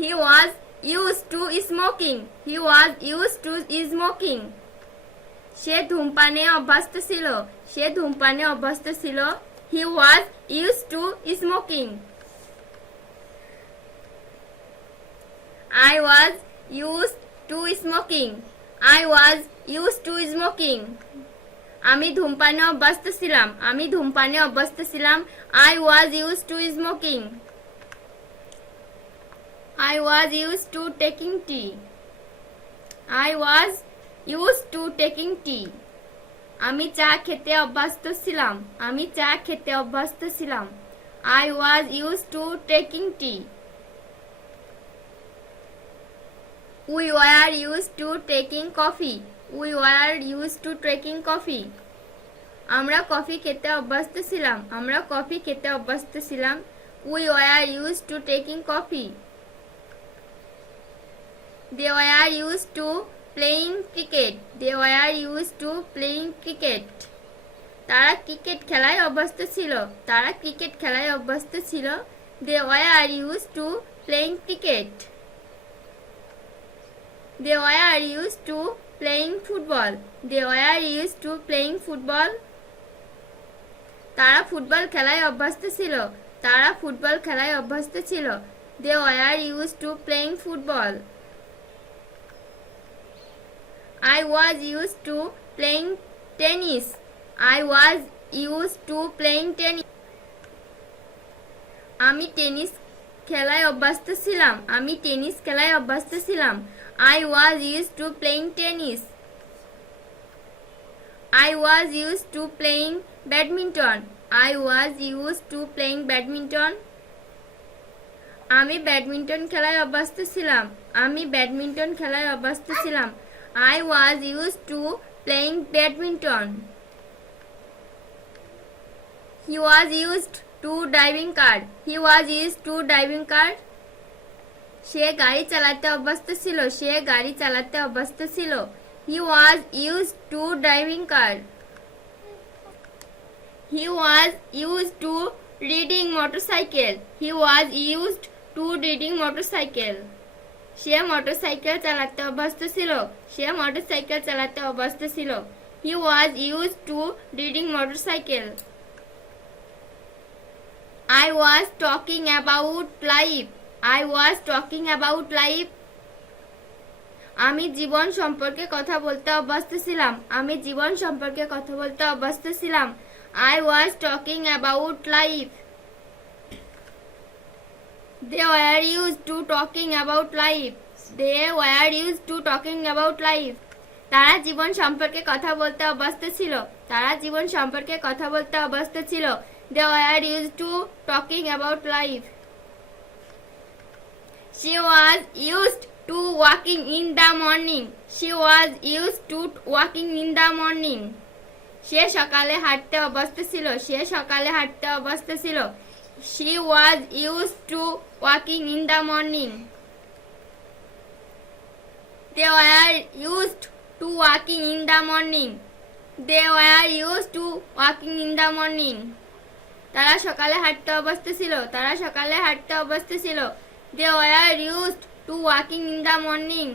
He was used to smoking. He was used to smoking. সে ধূমপানে অভ্যস্ত ছিল. সে ধূমপানে অভ্যস্ত ছিল. He was used to smoking. I was used to smoking. I was used to smoking. আমি ধূমপানে অভ্যস্ত ছিলাম. আমি ধূমপানে অভ্যস্ত ছিলাম. I was used to smoking. I was used to taking tea. I was used to taking tea. আমি চা খেতে অভ্যস্ত ছিলাম. আমি চা খেতে অভ্যস্ত ছিলাম. I was used to taking tea. We were used to taking coffee. We were used to taking coffee. আমরা কফি খেতে অভ্যস্ত ছিলাম. আমরা কফি খেতে অভ্যস্ত ছিলাম. We were used to taking coffee. They were used to playing cricket. They were used to playing cricket. তারা cricket খেলায় অভ্যস্ত ছিল. তারা ক্রিকেট খেলায় অভ্যস্ত ছিল. They were used to playing cricket. They were used to playing football. They were used to playing football. তারা football খেলায় অভ্যস্ত ছিল. তারা ফুটবল খেলায় অভ্যস্ত ছিল. They were used to playing football. I was used to playing tennis. I was used to playing tennis. আমি tennis খেলায় অভ্যস্ত ছিলাম. আমি টেনিস খেলায় অভ্যস্ত ছিলাম. I was used to playing tennis. I was used to playing badminton. I was used to playing badminton. আমি badminton খেলায় অভ্যস্ত ছিলাম. আমি ব্যাডমিন্টন খেলায় অভ্যস্ত ছিলাম. I was used to playing badminton. He was used to driving car. He was used to driving car. সে গাড়ি চালাতে অভ্যস্ত ছিল. সে গাড়ি চালাতে অভ্যস্ত ছিল. He was used to driving car. He was used to riding motorcycle. He was used to riding motorcycle. Say motorcycle চালাতে অভ্যস্ত ছিল. সে মোটরসাইকেল চালাতে অভ্যস্ত ছিল. He was used to riding motorcycle. I was talking about life. I was talking about life. আমি জীবন সম্পর্কে কথা বলতে অভ্যস্ত ছিলাম. আমি জীবন সম্পর্কে কথা বলতে অভ্যস্ত ছিলাম. I was talking about life. They were used to talking about life. They were used to talking about life. তারা জীবন সম্পর্কে কথা বলতে অভ্যস্ত ছিল. তারা জীবন সম্পর্কে কথা বলতে অভ্যস্ত ছিল. They were used to talking about life. She was used to walking in the morning. She was used to walking in the morning. সে সকালে হাঁটতে অভ্যস্ত ছিল. সে সকালে হাঁটতে অভ্যস্ত ছিল. She was used to walking in the morning. They were used to walking in the morning. They were used to walking in the morning. তারা সকালে হাঁটতে অভ্যস্ত ছিল. তারা সকালে হাঁটতে অভ্যস্ত ছিল. They were used to walking in the morning.